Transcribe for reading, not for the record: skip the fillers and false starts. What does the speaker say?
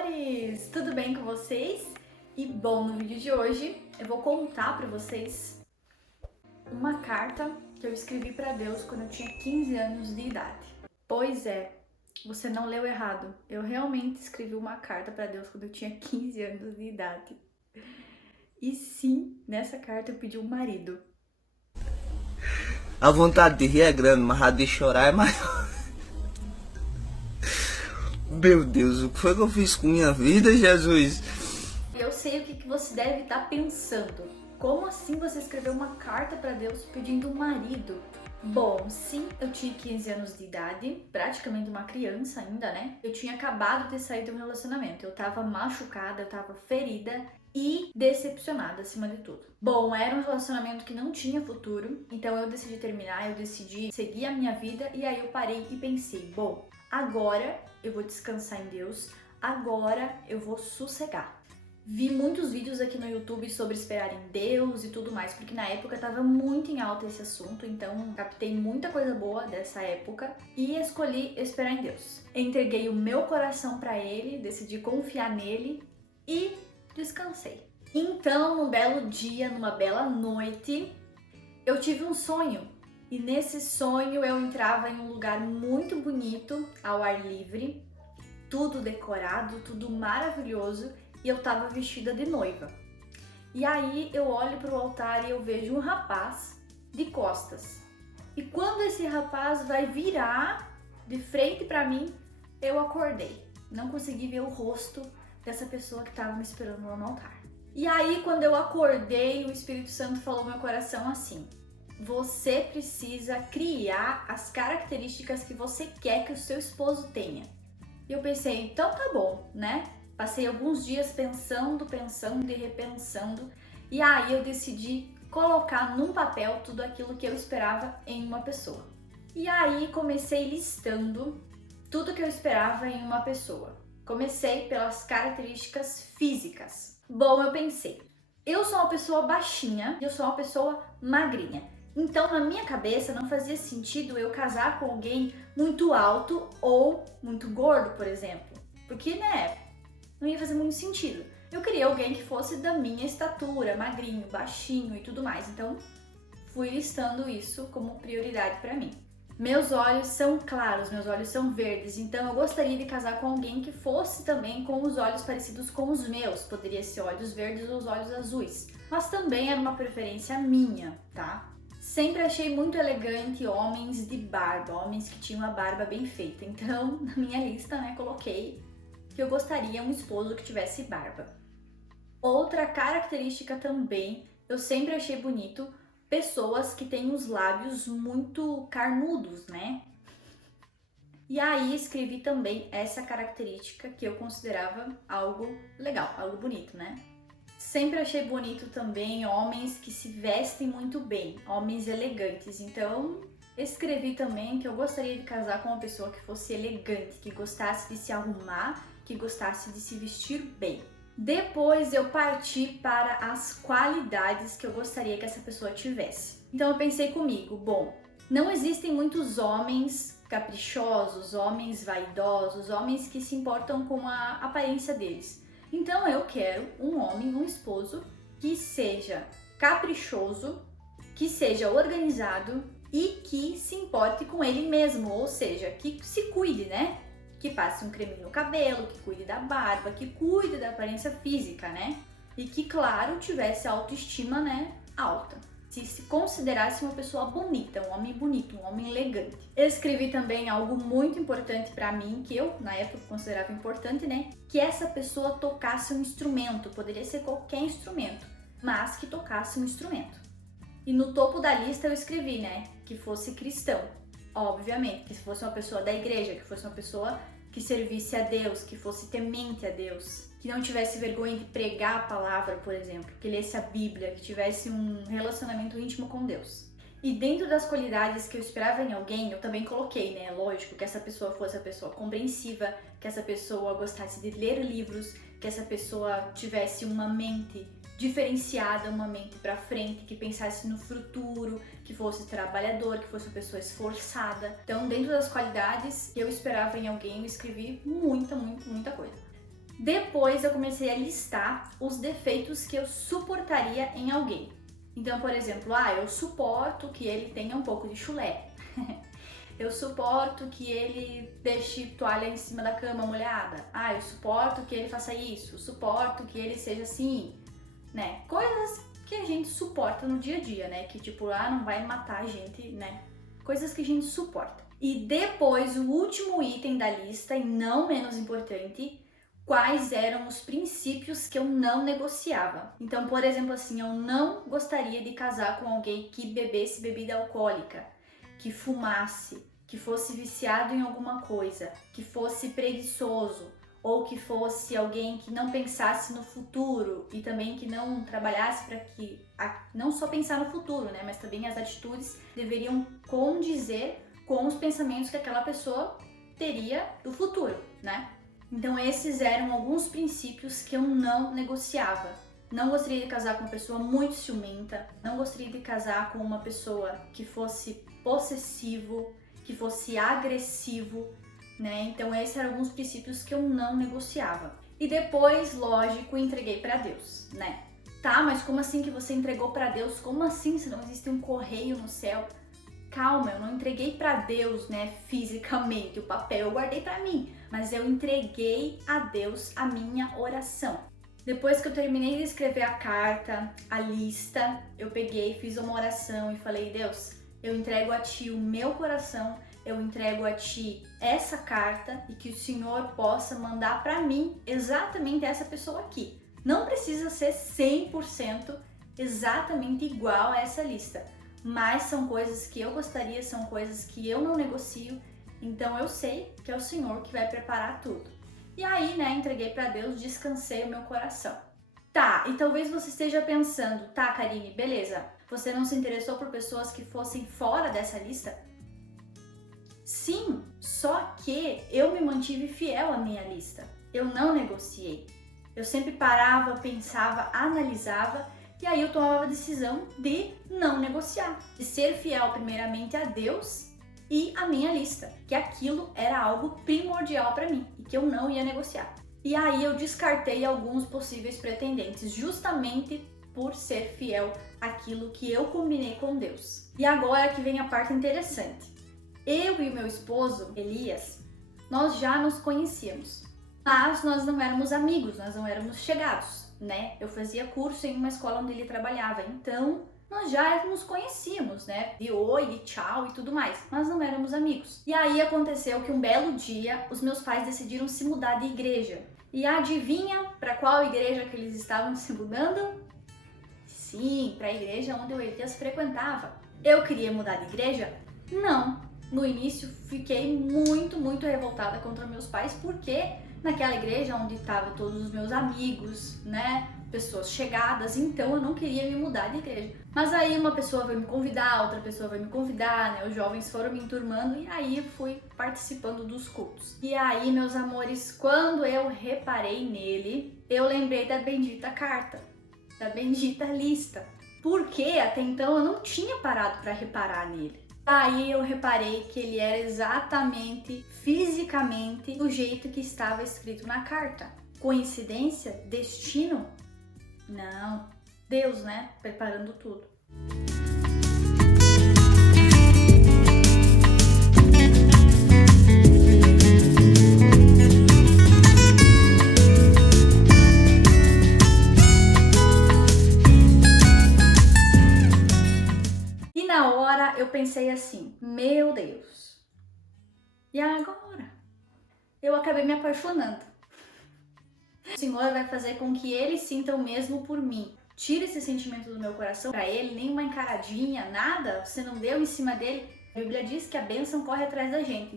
amores! Tudo bem com vocês? E bom, no vídeo de hoje eu vou contar pra vocês uma carta que eu escrevi pra Deus quando eu tinha 15 anos de idade. Pois é, você não leu errado. Eu realmente escrevi uma carta pra Deus quando eu tinha 15 anos de idade. E sim, nessa carta eu pedi um marido. A vontade de rir é grande, mas a de chorar é maior. Meu Deus, o que foi que eu fiz com minha vida, Jesus? Eu sei o que você deve estar pensando. Como assim você escreveu uma carta para Deus pedindo um marido? Bom, sim, eu tinha 15 anos de idade, praticamente uma criança ainda, né? Eu tinha acabado de sair de um relacionamento, eu tava machucada, eu tava ferida e decepcionada acima de tudo. Bom, era um relacionamento que não tinha futuro, então eu decidi terminar, eu decidi seguir a minha vida e aí eu parei e pensei, bom, agora eu vou descansar em Deus, agora eu vou sossegar. Vi muitos vídeos aqui no YouTube sobre esperar em Deus e tudo mais, porque na época estava muito em alta esse assunto, então captei muita coisa boa dessa época e escolhi esperar em Deus. Entreguei o meu coração para Ele, decidi confiar nele e descansei. Então, num belo dia, numa bela noite, eu tive um sonho. E nesse sonho eu entrava em um lugar muito bonito, ao ar livre, tudo decorado, tudo maravilhoso, e eu tava vestida de noiva. E aí eu olho pro altar e eu vejo um rapaz de costas. E quando esse rapaz vai virar de frente pra mim, eu acordei. Não consegui ver o rosto dessa pessoa que tava me esperando lá no altar. E aí quando eu acordei, o Espírito Santo falou no meu coração assim: você precisa criar as características que você quer que o seu esposo tenha. E eu pensei, então tá bom, né? Passei alguns dias pensando e repensando, e aí eu decidi colocar num papel tudo aquilo que eu esperava em uma pessoa. E aí comecei listando tudo que eu esperava em uma pessoa. Comecei pelas características físicas. Bom, eu pensei, eu sou uma pessoa baixinha, eu sou uma pessoa magrinha. Então, na minha cabeça, não fazia sentido eu casar com alguém muito alto ou muito gordo, por exemplo. Porque, né, não ia fazer muito sentido. Eu queria alguém que fosse da minha estatura, magrinho, baixinho e tudo mais. Então, fui listando isso como prioridade pra mim. Meus olhos são claros, meus olhos são verdes, então eu gostaria de casar com alguém que fosse também com os olhos parecidos com os meus. Poderia ser olhos verdes ou os olhos azuis. Mas também era uma preferência minha, tá? Sempre achei muito elegante homens de barba, homens que tinham a barba bem feita. Então, na minha lista, né, coloquei que eu gostaria um esposo que tivesse barba. Outra característica também, eu sempre achei bonito pessoas que têm os lábios muito carnudos, né? E aí escrevi também essa característica que eu considerava algo legal, algo bonito, né? Sempre achei bonito também homens que se vestem muito bem, homens elegantes. Então, escrevi também que eu gostaria de casar com uma pessoa que fosse elegante, que gostasse de se arrumar, que gostasse de se vestir bem. Depois eu parti para as qualidades que eu gostaria que essa pessoa tivesse. Então eu pensei comigo, bom, não existem muitos homens caprichosos, homens vaidosos, homens que se importam com a aparência deles. Então eu quero um homem, um esposo que seja caprichoso, que seja organizado e que se importe com ele mesmo, ou seja, que se cuide, né? Que passe um creme no cabelo, que cuide da barba, que cuide da aparência física, né? E que, claro, tivesse autoestima, né, alta. Se considerasse uma pessoa bonita, um homem bonito, um homem elegante. Eu escrevi também algo muito importante pra mim, que eu, na época, considerava importante, né? Que essa pessoa tocasse um instrumento, poderia ser qualquer instrumento, mas que tocasse um instrumento. E no topo da lista eu escrevi, né, que fosse cristão. Obviamente, que fosse uma pessoa da igreja, que fosse uma pessoa que servisse a Deus, que fosse temente a Deus, que não tivesse vergonha de pregar a palavra, por exemplo, que lesse a Bíblia, que tivesse um relacionamento íntimo com Deus. E dentro das qualidades que eu esperava em alguém, eu também coloquei, né, lógico, que essa pessoa fosse uma pessoa compreensiva, que essa pessoa gostasse de ler livros, que essa pessoa tivesse uma mente diferenciada, uma mente pra frente, que pensasse no futuro, que fosse trabalhador, que fosse uma pessoa esforçada. Então, dentro das qualidades que eu esperava em alguém, eu escrevi muita coisa. Depois eu comecei a listar os defeitos que eu suportaria em alguém. Então, por exemplo, eu suporto que ele tenha um pouco de chulé. Eu suporto que ele deixe toalha em cima da cama molhada. Eu suporto que ele faça isso. Eu suporto que ele seja assim, né? Coisas que a gente suporta no dia a dia, né? Que tipo, não vai matar a gente, né? Coisas que a gente suporta. E depois, o último item da lista, e não menos importante, quais eram os princípios que eu não negociava. Então, por exemplo, assim, eu não gostaria de casar com alguém que bebesse bebida alcoólica, que fumasse, que fosse viciado em alguma coisa, que fosse preguiçoso, ou que fosse alguém que não pensasse no futuro e também que não trabalhasse para que, não só pensar no futuro, né, mas também as atitudes deveriam condizer com os pensamentos que aquela pessoa teria do futuro, né? Então esses eram alguns princípios que eu não negociava. Não gostaria de casar com uma pessoa muito ciumenta, não gostaria de casar com uma pessoa que fosse possessivo, que fosse agressivo, né? Então esses eram alguns princípios que eu não negociava. E depois, lógico, entreguei para Deus, né? Tá, mas como assim que você entregou para Deus? Como assim se não existe um correio no céu? Calma, eu não entreguei para Deus, né, fisicamente, o papel eu guardei para mim, mas eu entreguei a Deus a minha oração. Depois que eu terminei de escrever a carta, a lista, eu peguei, fiz uma oração e falei: Deus, eu entrego a Ti o meu coração, eu entrego a Ti essa carta e que o Senhor possa mandar para mim exatamente essa pessoa aqui. Não precisa ser 100% exatamente igual a essa lista, mas são coisas que eu gostaria, são coisas que eu não negocio, então eu sei que é o Senhor que vai preparar tudo. E aí, né, entreguei para Deus, descansei o meu coração. Tá, e talvez você esteja pensando: tá, Karine, beleza, você não se interessou por pessoas que fossem fora dessa lista? Sim, só que eu me mantive fiel à minha lista. Eu não negociei. Eu sempre parava, pensava, analisava, e aí eu tomava a decisão de não negociar, de ser fiel primeiramente a Deus e a minha lista, que aquilo era algo primordial para mim e que eu não ia negociar. E aí eu descartei alguns possíveis pretendentes, justamente por ser fiel àquilo que eu combinei com Deus. E agora que vem a parte interessante. Eu e o meu esposo, Elias, nós já nos conhecíamos, mas nós não éramos amigos, nós não éramos chegados, né? Eu fazia curso em uma escola onde ele trabalhava, então nós já nos conhecíamos, né? De oi, de tchau e tudo mais, mas não éramos amigos. E aí aconteceu que um belo dia os meus pais decidiram se mudar de igreja. E adivinha para qual igreja que eles estavam se mudando? Sim, para a igreja onde o Elias frequentava. Eu queria mudar de igreja? Não. No início fiquei muito revoltada contra meus pais, porque naquela igreja onde estavam todos os meus amigos, né, pessoas chegadas, então eu não queria me mudar de igreja. Mas aí uma pessoa veio me convidar, outra pessoa veio me convidar, né, os jovens foram me enturmando e aí eu fui participando dos cultos. E aí, meus amores, quando eu reparei nele, eu lembrei da bendita carta, da bendita lista, porque até então eu não tinha parado para reparar nele. Aí eu reparei que ele era exatamente, fisicamente, do jeito que estava escrito na carta. Coincidência? Destino? Não. Deus, né? Preparando tudo. E na hora eu pensei assim: meu Deus, e agora? Eu acabei me apaixonando. O Senhor vai fazer com que ele sinta o mesmo por mim. Tira esse sentimento do meu coração para ele, nem uma encaradinha, nada, você não deu em cima dele. A Bíblia diz que a bênção corre atrás da gente.